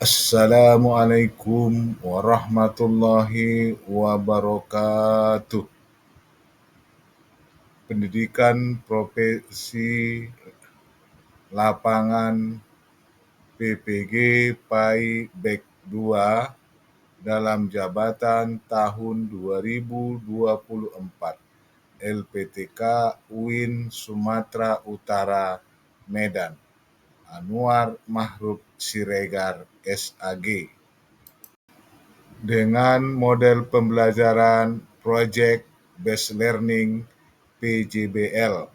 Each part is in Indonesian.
Assalamualaikum warahmatullahi wabarakatuh. Pendidikan Profesi Lapangan PPG PAI Bek 2 dalam jabatan tahun 2024 LPTK UIN Sumatera Utara Medan Anwar Mahrub Siregar SAG dengan model pembelajaran Project Based Learning PJBL.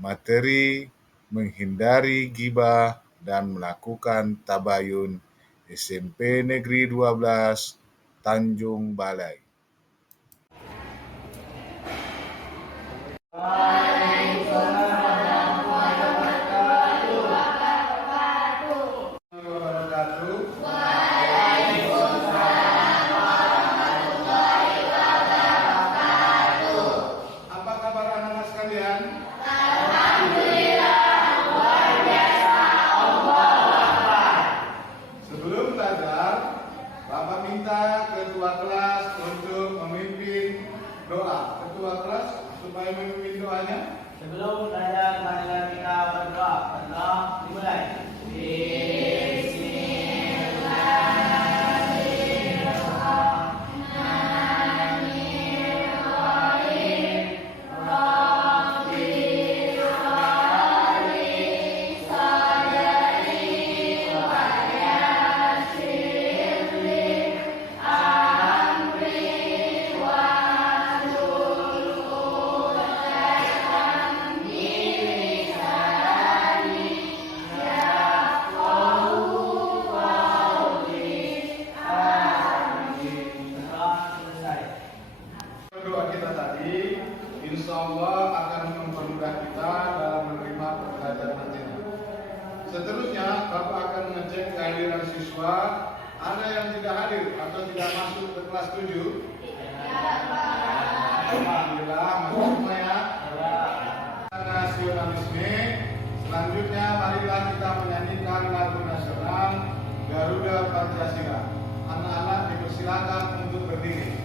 Materi menghindari ghibah dan melakukan tabayun SMP Negeri 12 Tanjung Balai. Apa kabar anak-anak sekalian? Sebelum belajar, Bapak minta ketua kelas untuk memimpin doa. Ketua kelas supaya memimpin doanya. Sebelum belajar, marilah kita berdoa. Berdoa dimulai. Doa kita tadi, insya Allah akan mempermudah kita dalam menerima pembelajaran nantinya. Seterusnya, Bapak akan mengecek kehadiran siswa. Ada yang tidak hadir atau tidak masuk ke kelas 7? Alhamdulillah, masuk semua ya. Nasionalisme. Selanjutnya, marilah kita menyanyikan lagu nasional Garuda Pancasila. Anak-anak dipersilakan untuk berdiri.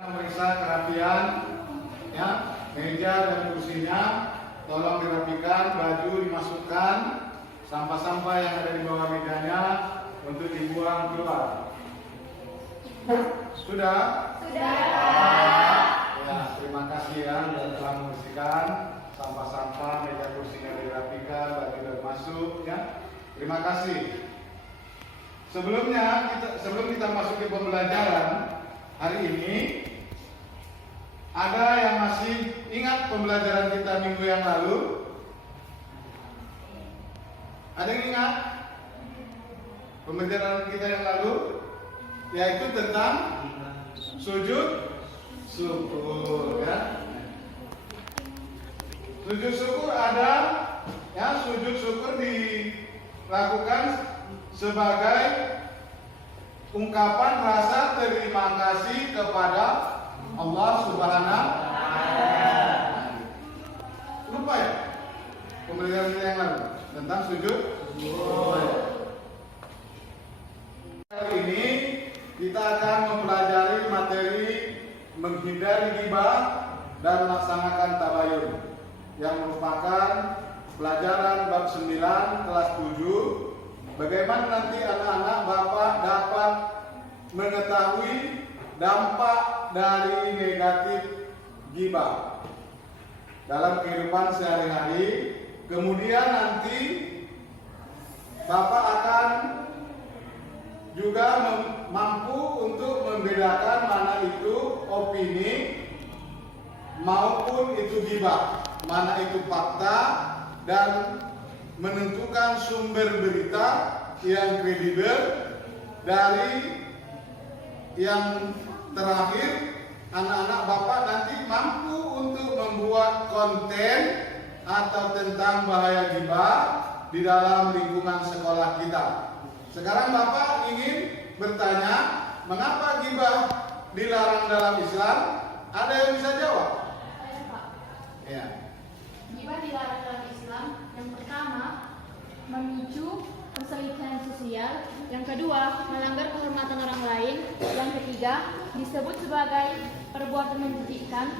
Memeriksa kerapian, ya, meja dan kursinya, tolong dirapikan, baju dimasukkan, sampah-sampah yang ada di bawah mejanya untuk dibuang keluar. Sudah? Sudah. Ya, terima kasih ya telah membersihkan sampah-sampah, meja kursinya dirapikan, baju sudah masuk, ya. Terima kasih. sebelum kita masuk ke pembelajaran hari ini, ada yang masih ingat pembelajaran kita minggu yang lalu? Ada yang ingat pembelajaran kita yang lalu? Yaitu tentang sujud syukur, ya. Sujud syukur ada, ya, sujud syukur dilakukan sebagai ungkapan rasa terima kasih kepada Allah Subhanahu wa Ta'ala. Lupa ya pembelajaran kita yang lalu tentang sujud syukur. Hari ini kita akan mempelajari materi menghindari ghibah dan melaksanakan tabayun, yang merupakan pelajaran bab 9 kelas 7. Bagaimana nanti anak-anak Bapak dapat mengetahui dampak dari negatif ghibah dalam kehidupan sehari-hari. Kemudian nanti Bapak akan juga mampu untuk membedakan mana itu opini maupun itu ghibah, mana itu fakta, dan menentukan sumber berita yang kredibel. Dari yang terakhir, anak-anak Bapak nanti mampu untuk membuat konten atau tentang bahaya ghibah di dalam lingkungan sekolah kita. Sekarang Bapak ingin bertanya, mengapa ghibah dilarang dalam Islam? Ada yang bisa jawab? Ya. Ghibah dilarang dalam Islam. Yang pertama, memicu perselisihan sosial. Yang kedua, melanggar kehormatan orang lain. Yang ketiga, disebut sebagai perbuatan menjijikkan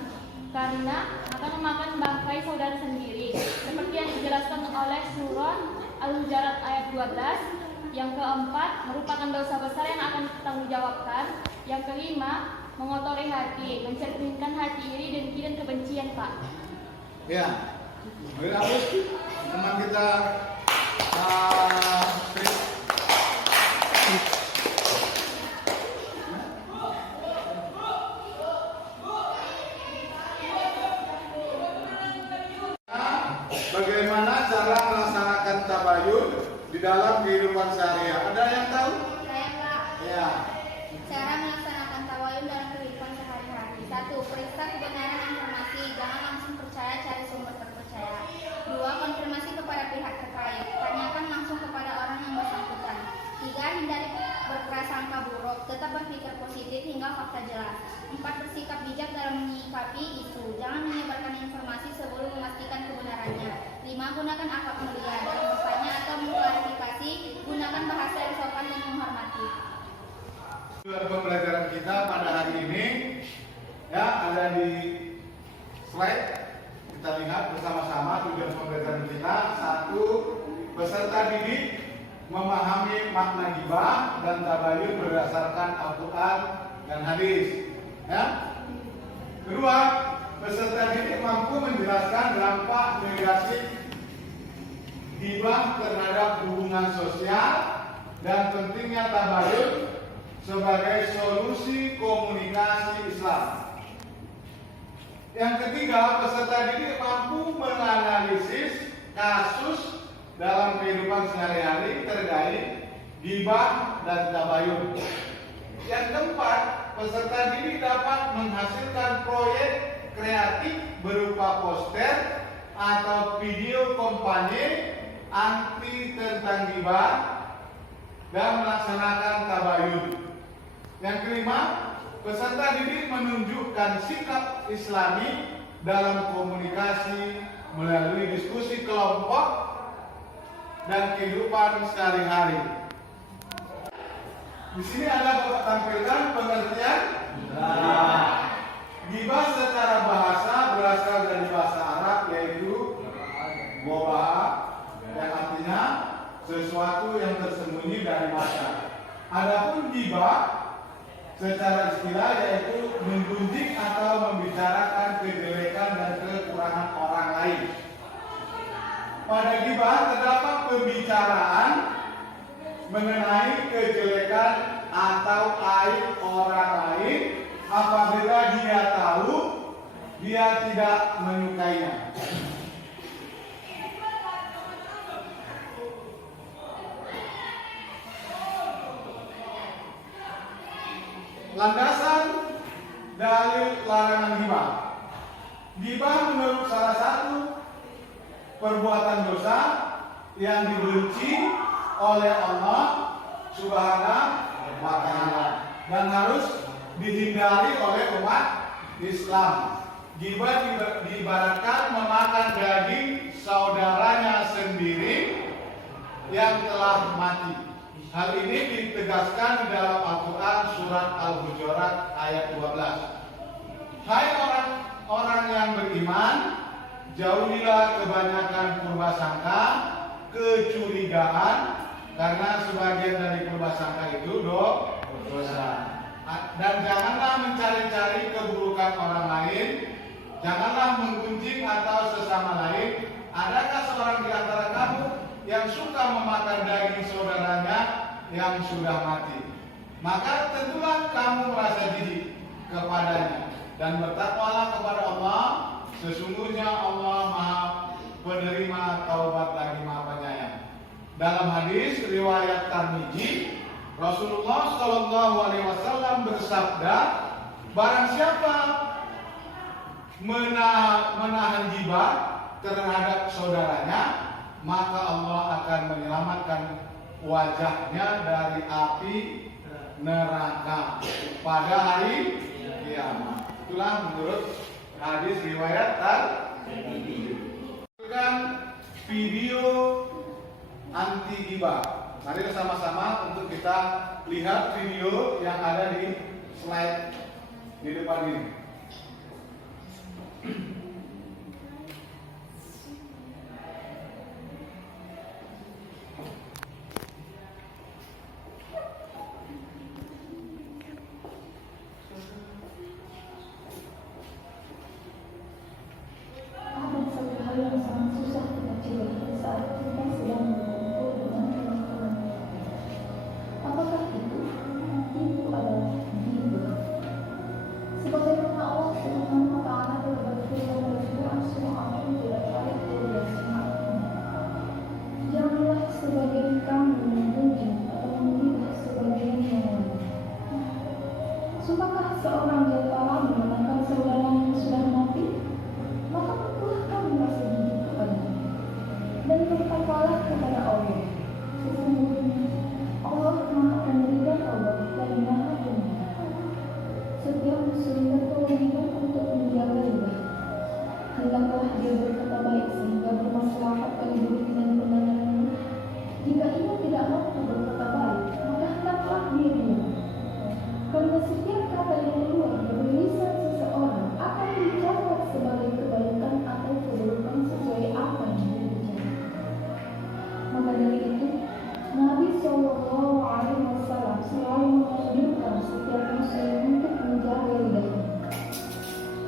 karena akan memakan bangkai saudara sendiri, seperti yang dijelaskan oleh surah Al-Hujurat ayat 12. Yang keempat, merupakan dosa besar yang akan dipertanggungjawabkan. Yang kelima, mengotori hati, mencerminkan hati iri, dengki, dan kebencian, Pak. Ya, bagus. Teman kita bagaimana cara melaksanakan tabayun di dalam kehidupan sehari-hari? Ada yang tahu? Saya, Pak. Ya. Cara melaksanakan tabayun dalam kehidupan sehari-hari. 1. Periksa kebenaran informasi. Jangan langsung percaya, cari sumber terpercaya. 2. Konfirmasi kepada pihak terkait. Tanyakan langsung kepada orang yang bersangkutan. 3. Hindari berprasangka buruk. Tetap berpikir positif hingga fakta jelas. 4. Bersikap bijak dalam menyikapi isu. Jangan menyebarkan informasi sebelum memastikan kebenarannya. 5. Gunakan akhlak mulia dalam bertanya atau mengklarifikasi. Gunakan bahasa yang sopan dan menghormati. Pembelajaran kita pada hari ini, ya, ada di slide. Kita lihat bersama-sama tujuan pembelajaran kita. 1. Peserta didik memahami makna ghibah dan tabayun berdasarkan Al-Quran dan hadis. Ya. 2. Peserta didik mampu menjelaskan dampak negatif ghibah terhadap hubungan sosial dan pentingnya tabayun sebagai solusi komunikasi Islam. Yang ketiga, peserta didik mampu menganalisis kasus dalam kehidupan sehari-hari terkait ghibah dan tabayun. Yang keempat, peserta didik dapat menghasilkan proyek kreatif berupa poster atau video kampanye anti tentang ghibah dan melaksanakan tabayun. Yang kelima, peserta didik menunjukkan sikap Islami dalam komunikasi melalui diskusi kelompok dan kehidupan sehari-hari. Di sini ada Bapak tampilkan pengertian ghibah secara bahasa berasal dari bahasa Arab, yaitu goba, yang artinya sesuatu yang tersembunyi dari mata. Adapun ghibah secara istilah yaitu menggunjing atau membicarakan kejelekan dan kekurangan orang lain. Pada ghibah terdapat pembicaraan mengenai kejelekan atau aib orang lain apabila dia tahu dia tidak menyukainya. Landasan dalil larangan ghibah. Ghibah menurut salah satu perbuatan dosa yang dibenci oleh Allah Subhanahu wa Ta'ala dan harus dihindari oleh umat Islam. Ghibah diibaratkan memakan daging saudaranya sendiri yang telah mati. Hal ini ditegaskan di dalam Al-Quran surat Al-Hujurat ayat 12. Hai orang-orang yang beriman, jauhilah kebanyakan purbasangka, kecurigaan, karena sebagian dari purbasangka itu dosa. Dan janganlah mencari-cari keburukan orang lain, janganlah menggunjing atau sesama lain. Adakah seorang di antara kamu yang suka memakan daging saudaranya yang sudah mati? Maka tentulah kamu merasa jijik kepadanya dan bertakwalah kepada Allah. Sesungguhnya Allah Maha Penerima taubat lagi Maha Penyayang. Dalam hadis riwayat Tirmidzi, Rasulullah Shallallahu Alaihi Wasallam bersabda, barang siapa menahan ghibah terhadap saudaranya, maka Allah akan menyelamatkan wajahnya dari api neraka pada hari kiamat. Itulah menurut hadis riwayat Tirmidzi. Video anti ghibah. Mari sama-sama untuk kita lihat video yang ada di slide di depan ini. Ada satu hal yang sangat susah kita cari saat kita sedang berkumpul dengan teman-teman. Apakah itu? Itu adalah ghibah. Sebagaimana Allah Subhanahu wa Ta'ala berfirman dalam Quran surah Al-Hujurat ayat 12. Janganlah sebagian kamu menggunjing atau menghina sebagian yang lain. Sumpahkah seorang di antara mengenangkan saudara yang sudah mati? Maka tentulah kamu merasa jijik kepadanya dan bertakwalah kepada Allah. Sesungguhnya Allah Maha Penerima taubat dan Maha Penyayang. Setiap muslim berkewajiban untuk menjaga lidah. Hendaklah dia berkata baik sehingga bermaslahat bagi diri dan pendengarannya. Jika ia tidak mampu berkata baik, maka hendaklah dia diam. Karena setiap kata yang keluar dari lisan seseorang akan dicatat sebagai kebaikan atau keburukan sesuai apa yang dia bicarakan. Maka dari itu, Nabi Shallallahu Alaihi Wasallam selalu menganjurkan setiap muslim untuk menjaga lidahnya.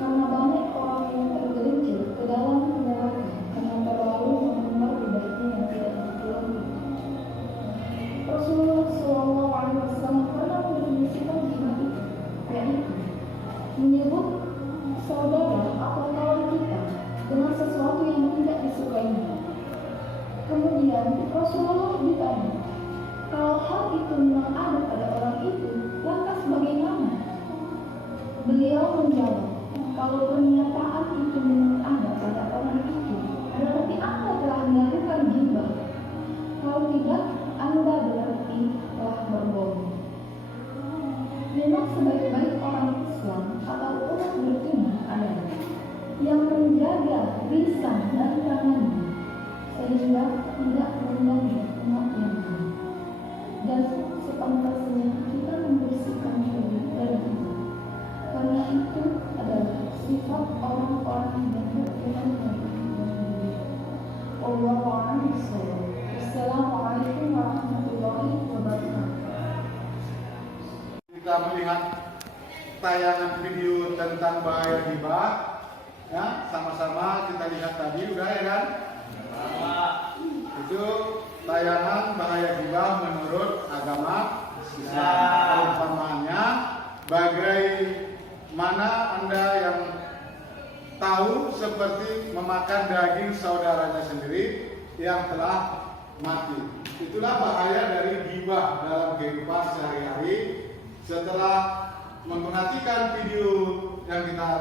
Karena banyak orang yang tergelincir ke dalam neraka karena terlalu mendengar lidahnya yang tidak dikurangi. Rasulullah Shallallahu Alaihi Wasallam pernah mendefinisikan ghibah itu, yaitu menyebut saudara atau kawan kita dengan sesuatu yang tidak disukainya. Kemudian Rasulullah ditanya, kalau hal itu memang ada pada orang itu, lantas bagaimana? Beliau menjawab, kalau pernyataan itu memang ada pada orang itu, berarti Anda telah melakukan ghibah. Kalau tidak, Anda berarti telah berbohong. Memang sebaik-baik orang Islam atau umat beriman adalah yang menjaga lisan dan tangannya sehingga tidak mengganggu umat yang lain. Dan sepantasnya kita membersihkan diri dari itu, karena itu adalah sifat orang-orang yang beriman kepada Allah. Wallahu a'lam bishawab. Assalamualaikum warahmatullahi wabarakatuh. Kita melihat tayangan video tentang bahaya ghibah. Ya, sama-sama kita lihat tadi udah ya kan? Itu tayangan bahaya gibah menurut agama Islam. Umpamanya, bagaimana Anda yang tahu seperti memakan daging saudaranya sendiri yang telah mati. Itulah bahaya dari gibah dalam kehidupan sehari-hari. Setelah memperhatikan video yang kita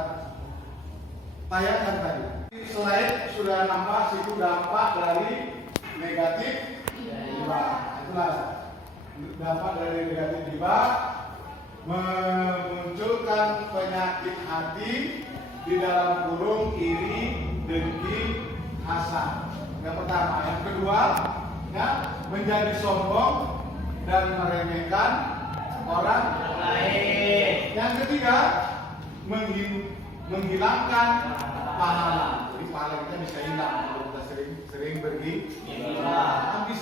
tayangkan tadi, slide sudah nampak situ dampak dari negatif gibah. Itulah dampak dari negatif gibah, memunculkan penyakit hati, di dalam kurung iri, dengki, hasad. Yang pertama. Yang kedua, ya, menjadi sombong dan meremehkan orang lain. Yang ketiga, menghilangkan pahala. Jadi pahala kita bisa hilang kalau kita sering pergi. Habis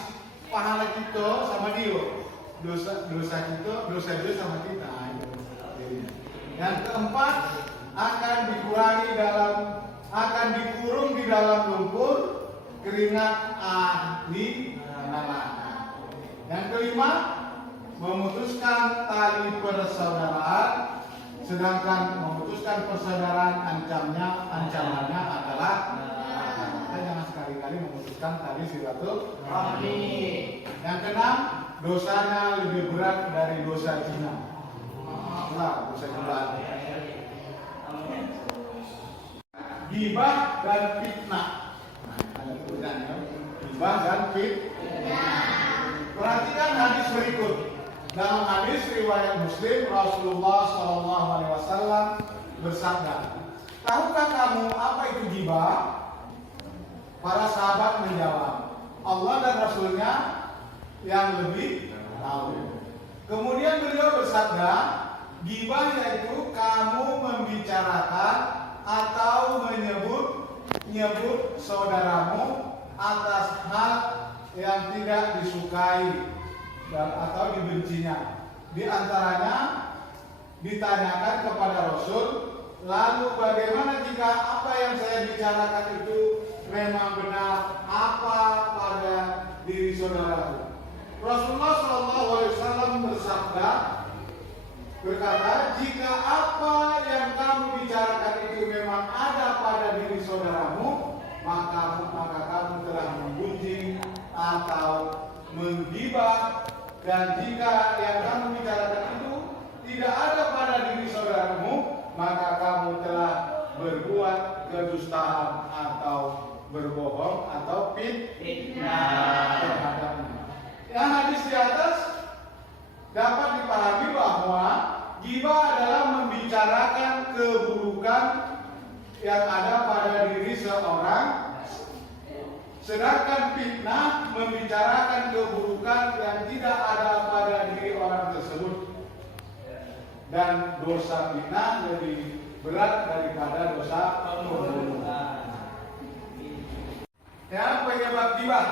pahala kita sama dia, dosa kita sama kita. Yang keempat, akan dikurung di dalam lumpur, keringat ahli neraka. Yang kelima, memutuskan tali persaudaraan, sedangkan memutuskan persaudaraan ancamannya adalah kita jangan sekali-kali memutuskan tali silaturahmi. Yang keenam, dosanya lebih berat dari dosa zina. Dosa zina. Gibah dan fitnah. Ada tulisannya. Gibah dan fitnah. Perhatikan hadis berikut. Dalam hadis riwayat Muslim, Rasulullah SAW bersabda, tahukah kamu apa itu gibah? Para sahabat menjawab, Allah dan Rasulnya yang lebih tahu. Kemudian beliau bersabda, gibah yaitu kamu membicarakan atau menyebut saudaramu atas hal yang tidak disukai dan atau dibencinya. Di antaranya ditanyakan kepada Rasul, lalu bagaimana jika apa yang saya bicarakan itu memang benar apa pada diri saudaraku? Rasulullah SAW berkata, jika apa yang kamu bicarakan itu memang ada pada diri saudaramu, maka kamu telah menggunjing atau menggibah. Dan jika yang kamu bicarakan itu tidak ada pada diri saudaramu, maka kamu telah berbuat kedustaan atau berbohong atau fitnah terhadapnya. Yang hadis di atas dapat dipahami bahwa gibah adalah membicarakan keburukan yang ada pada diri seorang, sedangkan fitnah membicarakan keburukan yang tidak ada pada diri orang tersebut. Dan dosa fitnah lebih berat daripada dosa pembunuhan. Ya, penyebab gibah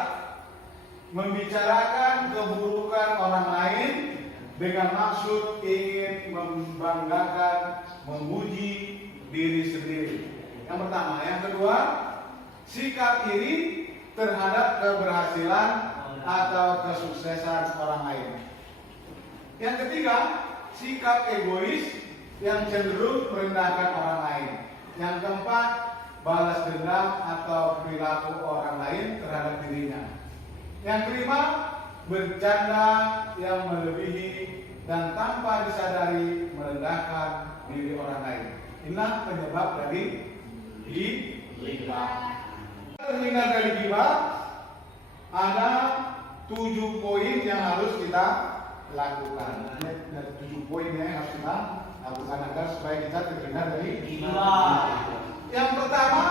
membicarakan keburukan orang lain dengan maksud ingin membanggakan, memuji diri sendiri. Yang pertama. Yang kedua, sikap iri terhadap keberhasilan atau kesuksesan orang lain. Yang ketiga, sikap egois yang cenderung merendahkan orang lain. Yang keempat, balas dendam atau perilaku orang lain terhadap dirinya. Yang kelima, bercanda yang melebihi dan tanpa disadari merendahkan diri orang lain. Inilah penyebab dari gibah. Terhindar dari gibah, ada 7 poin yang harus kita lakukan. Ada 7 poin yang harus kita lakukan agar supaya kita terhindar dari gibah. Yang pertama,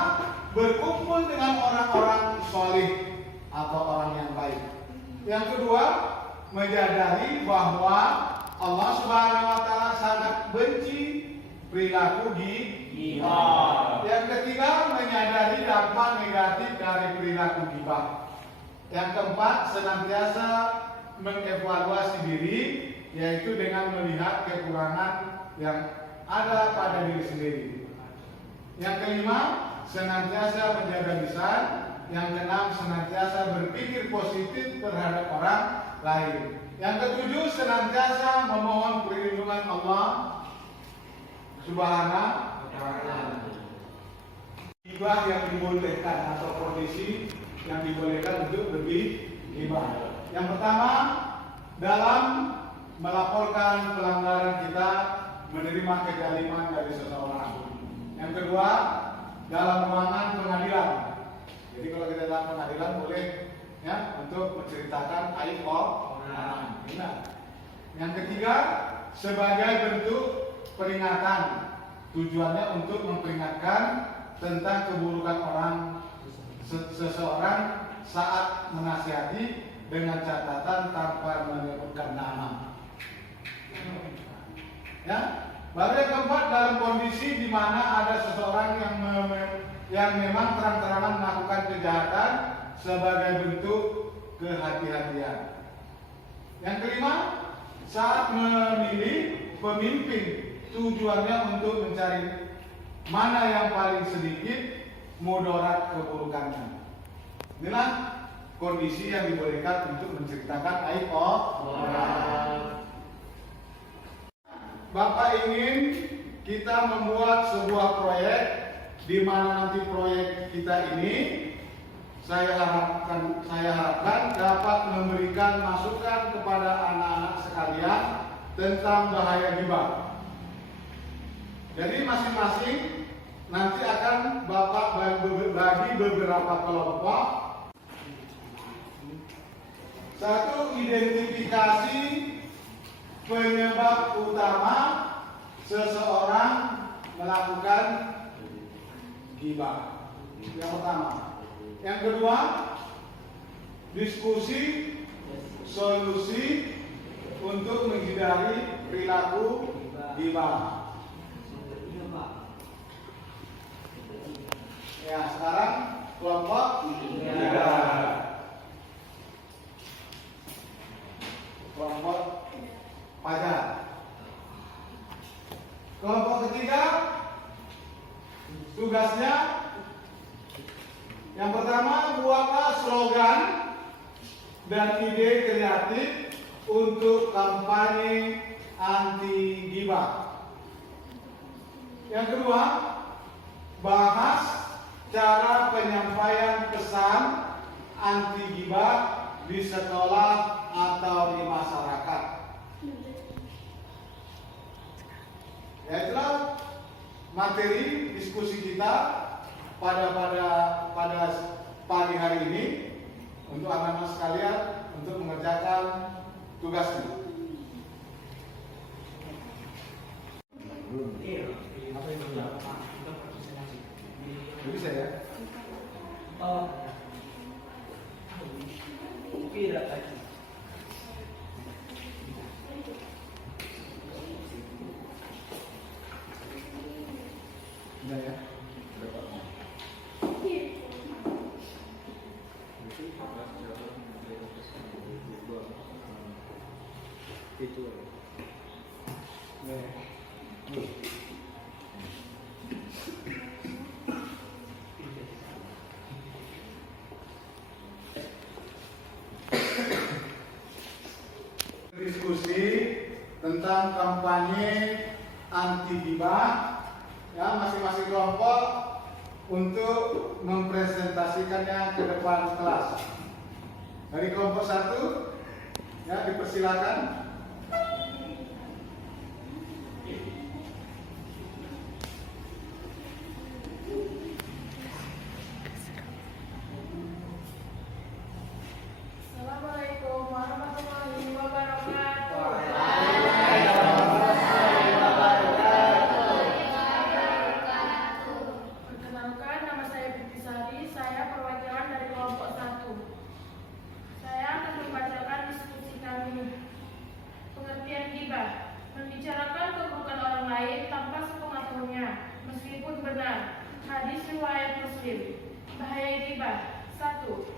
berkumpul dengan orang-orang soleh atau orang yang baik. Yang kedua, menyadari bahwa Allah Subhanahu wa Ta'ala sangat benci perilaku gibah. Yang ketiga, menyadari dampak negatif dari perilaku gibah. Yang keempat, senantiasa mengevaluasi diri, yaitu dengan melihat kekurangan yang ada pada diri sendiri. Yang kelima, senantiasa menjaga lisan Yang keenam, senantiasa berpikir positif terhadap orang lain. Yang ketujuh, senantiasa memohon perlindungan Allah Subhanahu wa Ta'ala. Ghibah yang dibolehkan atau kondisi yang dibolehkan untuk berghibah. Yang pertama, dalam melaporkan pelanggaran kita, menerima kezaliman dari seseorang. Yang kedua, dalam ruangan pengadilan. Jadi kalau kita dalam pengadilan boleh ya untuk menceritakan aib orang. Yang ketiga, sebagai bentuk peringatan. Tujuannya untuk memperingatkan tentang keburukan seseorang saat menasihati dengan catatan tanpa menyebutkan nama. Ya, baru yang keempat, dalam kondisi di mana ada seseorang yang memang terang-terangan melakukan kejahatan sebagai bentuk kehati-hatian. Yang kelima, saat memilih pemimpin, tujuannya untuk mencari mana yang paling sedikit mudarat keburukannya. Inilah kondisi yang dibolehkan untuk menceritakan aib orang. Bapak ingin kita membuat sebuah proyek di mana nanti proyek kita ini saya harapkan dapat memberikan masukan kepada anak-anak sekalian tentang bahaya ghibah. Jadi masing-masing nanti akan Bapak bagi beberapa kelompok. Satu, identifikasi penyebab utama seseorang melakukan ghibah. Yang pertama. Yang kedua, diskusi solusi untuk menghindari perilaku ghibah. Ya, sekarang kelompok tiga. Kelompok pajak. Kelompok ketiga, tugasnya yang pertama, buatlah slogan dan ide kreatif untuk kampanye anti ghibah. Yang kedua, bahas cara penyampaian pesan anti ghibah di sekolah atau di masyarakat. Ya, itulah materi diskusi kita pada pagi hari ini untuk anak-anak sekalian untuk mengerjakan tugasnya. Bisa ya? Tidak lagi. Udah ya? Itu. Diskusi tentang kampanye anti ghibah, ya, masing-masing kelompok untuk mempresentasikannya ke depan kelas. Dari kelompok 1, ya, dipersilakan. Assalamualaikum warahmatullahi wabarakatuh. Perkenalkan, nama saya Binti Sari. Saya perwakilan dari kelompok 1. Saya akan membacakan diskusi kami. Pengertian ghibah: membicarakan keburukan orang lain tanpa sepengetahuannya, meskipun benar. Hadis riwayat Muslim. Bahaya ghibah: 1.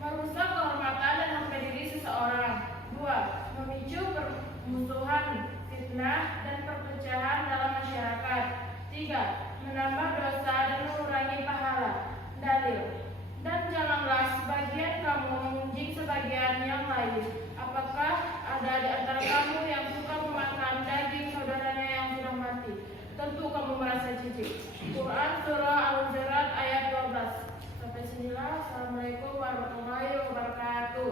Merusak kehormatan dan harga diri seseorang. 2. Memicu permusuhan, fitnah, dan perpecahan dalam masyarakat. 3. Menambah dosa dan mengurangi pahala. Dalil: bagian yang lain. Apakah ada di antara kamu yang suka memakan daging saudaranya yang sudah mati? Tentu kamu merasa jijik. Quran Surah Al-Hujurat ayat 12. Sampai sinilah. Assalamualaikum warahmatullahi wabarakatuh.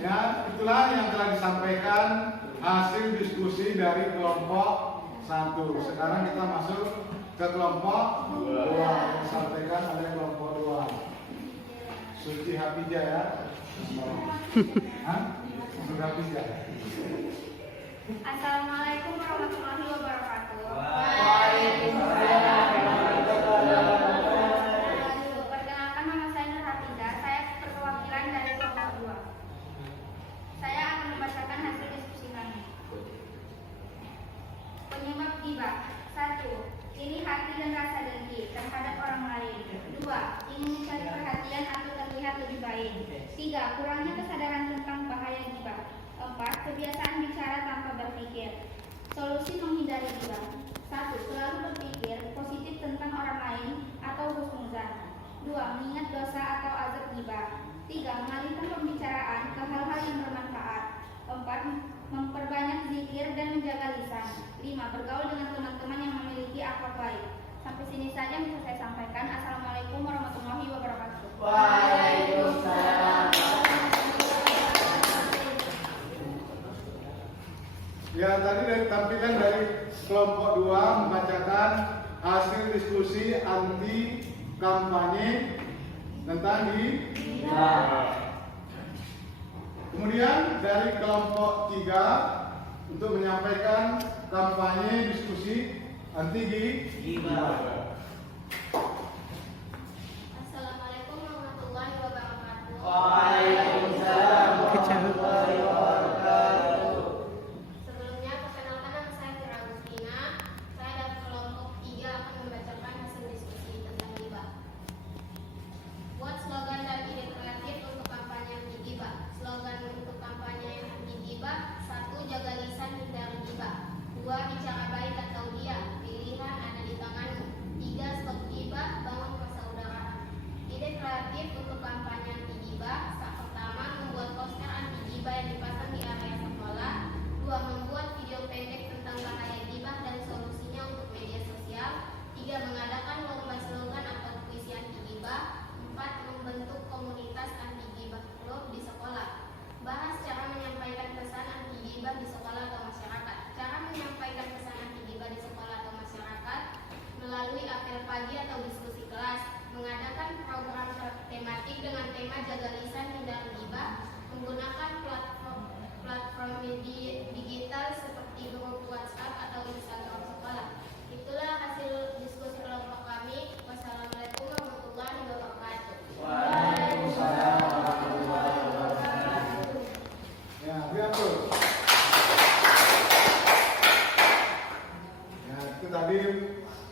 Ya, itulah yang telah disampaikan hasil diskusi dari kelompok 1. Sekarang kita masuk ke kelompok 2. Disampaikan oleh kelompok 2. Suci Hafijah ya. Hah? Suci Hafijah. Assalamualaikum warahmatullahi wabarakatuh. Perkenalkan, nama saya Nur Hafizah. Saya perwakilan dari kelompok 2. Saya akan membacakan hasil diskusi kami. Penyebab ghibah. 1. Iri hati dan rasa dengki terhadap orang lain. 2. Ingin mencari perhatian atau terlihat lebih baik. 3. Kurangnya kesadaran tentang bahaya ghibah. 4. Kebiasaan bicara tanpa berpikir. Solusi menghindari ghibah. 1. Selalu berpikir positif tentang orang lain atau husnuzan. 2. Mengingat dosa atau azab ghibah. 3. Mengalihkan pembicaraan ke hal-hal yang bermanfaat. 4. Memperbanyak zikir dan menjaga lisan. 5. Bergaul dengan teman-teman yang memiliki akhlak baik. Sampai sini saja yang bisa saya sampaikan. Assalamualaikum warahmatullahi wabarakatuh. Waalaikumsalam. Ya, tadi dari tampilan dari kelompok 2 membacakan hasil diskusi anti kampanye tentang Kemudian dari kelompok 3 untuk menyampaikan kampanye diskusi anti ghibah. Assalamualaikum warahmatullahi wabarakatuh. Waalaikumsalam warahmatullahi wabarakatuh. Sebelumnya, perkenalkan, nama saya Fira Agustina. Saya dari kelompok 3 akan membacakan hasil diskusi tentang ghibah. Buat slogan dan ide kreatif untuk kampanye anti ghibah. Slogan untuk kampanye anti ghibah: 1. Jaga lisan, hindari ghibah. 2. Bicara baik atau diam, pilihan ada di tanganmu. 3. Stop ghibah, bangun persaudaraan. Ide kreatif untuk kampanye anti ghibah. Pertama, membuat poster anti ghibah yang dipasang di area sekolah. 2. Membuat video pendek tentang bahaya ghibah dan solusinya untuk media sosial. 3. Mengadakan lomba slogan atau puisi anti ghibah. 4. Membentuk komunitas anti ghibah club di sekolah. Bahas cara menyampaikan pesan anti ghibah di sekolah atau masyarakat. Cara menyampaikan pesan anti ghibah di sekolah atau masyarakat melalui apel pagi atau diskusi kelas. Mengadakan program tematik dengan tema jaga lisan, hindari ghibah. Menggunakan platform digital seperti grup WhatsApp atau Instagram sekolah. Itulah hasil diskusi kelompok kami. Wassalamualaikum warahmatullahi wabarakatuh. Waalaikumsalam warahmatullahi wabarakatuh. Ya, lihat tuh. Ya, itu tadi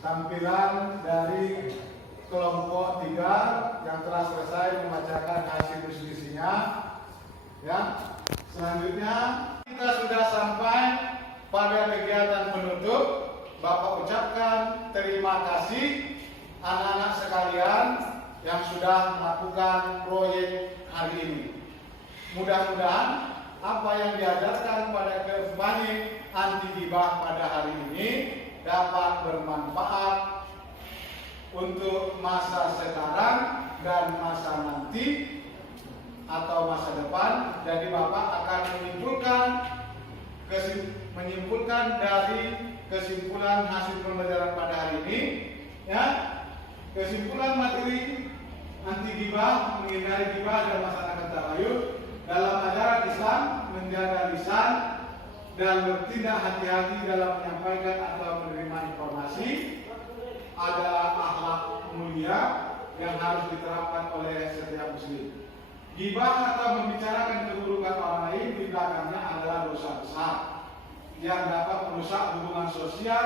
tampilan dari kelompok 3 yang telah selesai membacakan hasil diskusinya. Ya, selanjutnya kita sudah sampai pada kegiatan penutup. Bapak ucapkan terima kasih anak-anak sekalian yang sudah melakukan proyek hari ini. Mudah-mudahan apa yang diajarkan pada kampanye anti ghibah pada hari ini dapat bermanfaat untuk masa sekarang dan masa nanti atau masa depan. Jadi Bapak akan menyimpulkan dari kesimpulan hasil pembelajaran pada hari ini, ya. Kesimpulan materi anti ghibah, menghindari ghibah dan masyarakat tabayun dalam ajaran Islam, menjaga lisan dan bertindak hati-hati dalam menyampaikan atau menerima informasi adalah akhlak mulia yang harus diterapkan oleh setiap muslim. Ghibah atau membicarakan keburukan orang lain di belakangnya adalah dosa besar yang dapat merusak hubungan sosial,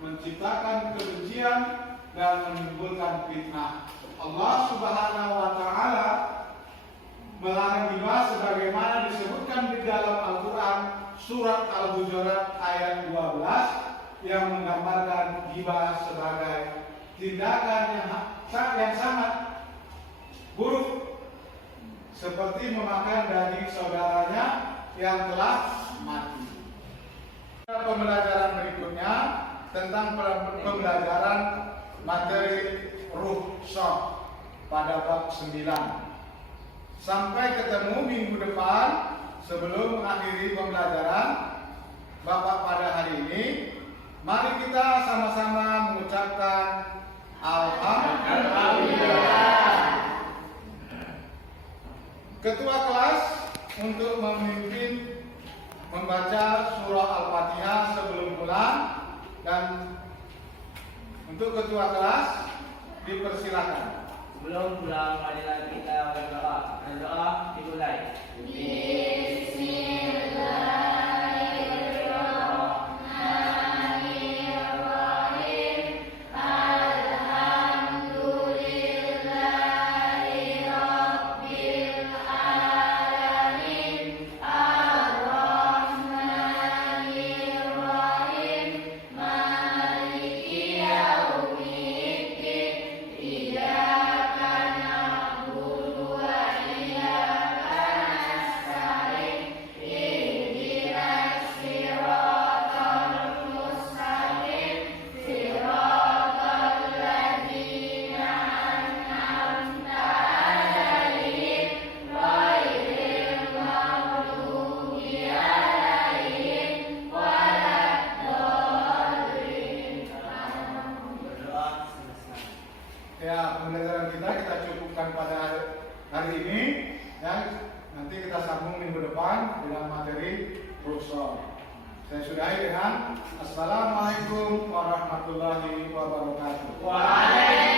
menciptakan kebencian dan menimbulkan fitnah. Allah Subhanahu wa taala melarang ghibah sebagaimana disebutkan di dalam Al-Qur'an surat Al-Hujurat ayat 12 yang menggambarkan ghibah sebagai tindakan yang sangat buruk, seperti memakan daging saudaranya yang telah mati. Pembelajaran berikutnya tentang pembelajaran materi ruh syok pada bab 9. Sampai ketemu minggu depan. Sebelum mengakhiri pembelajaran Bapak pada hari ini, mari kita sama-sama mengucapkan Alhamdulillah. Ketua kelas untuk memimpin membaca surah Al-Fatihah sebelum pulang, dan untuk ketua kelas dipersilakan. Sebelum pulang, marilah kita berdoa. Berdoa dimulai. Bismillahirrahmanirrahim. Alhamdulillahirabbil alamin. Arrahmanirrahim. Maliki yaumiddin. Iyyaka na'budu wa iyyaka nasta'in. Ihdinas siratal mustaqim. Siratal ladzina an'amta 'alaihim ghairil maghdubi 'alaihim waladdallin. Berdoa selesai. Ya, pembelajaran kita cukupkan pada hari ini, dan nanti kita sambung minggu depan dengan materi ruh-syok. Saya sudahi dengan Assalamualaikum warahmatullahi wabarakatuh. Waalaikumsalam.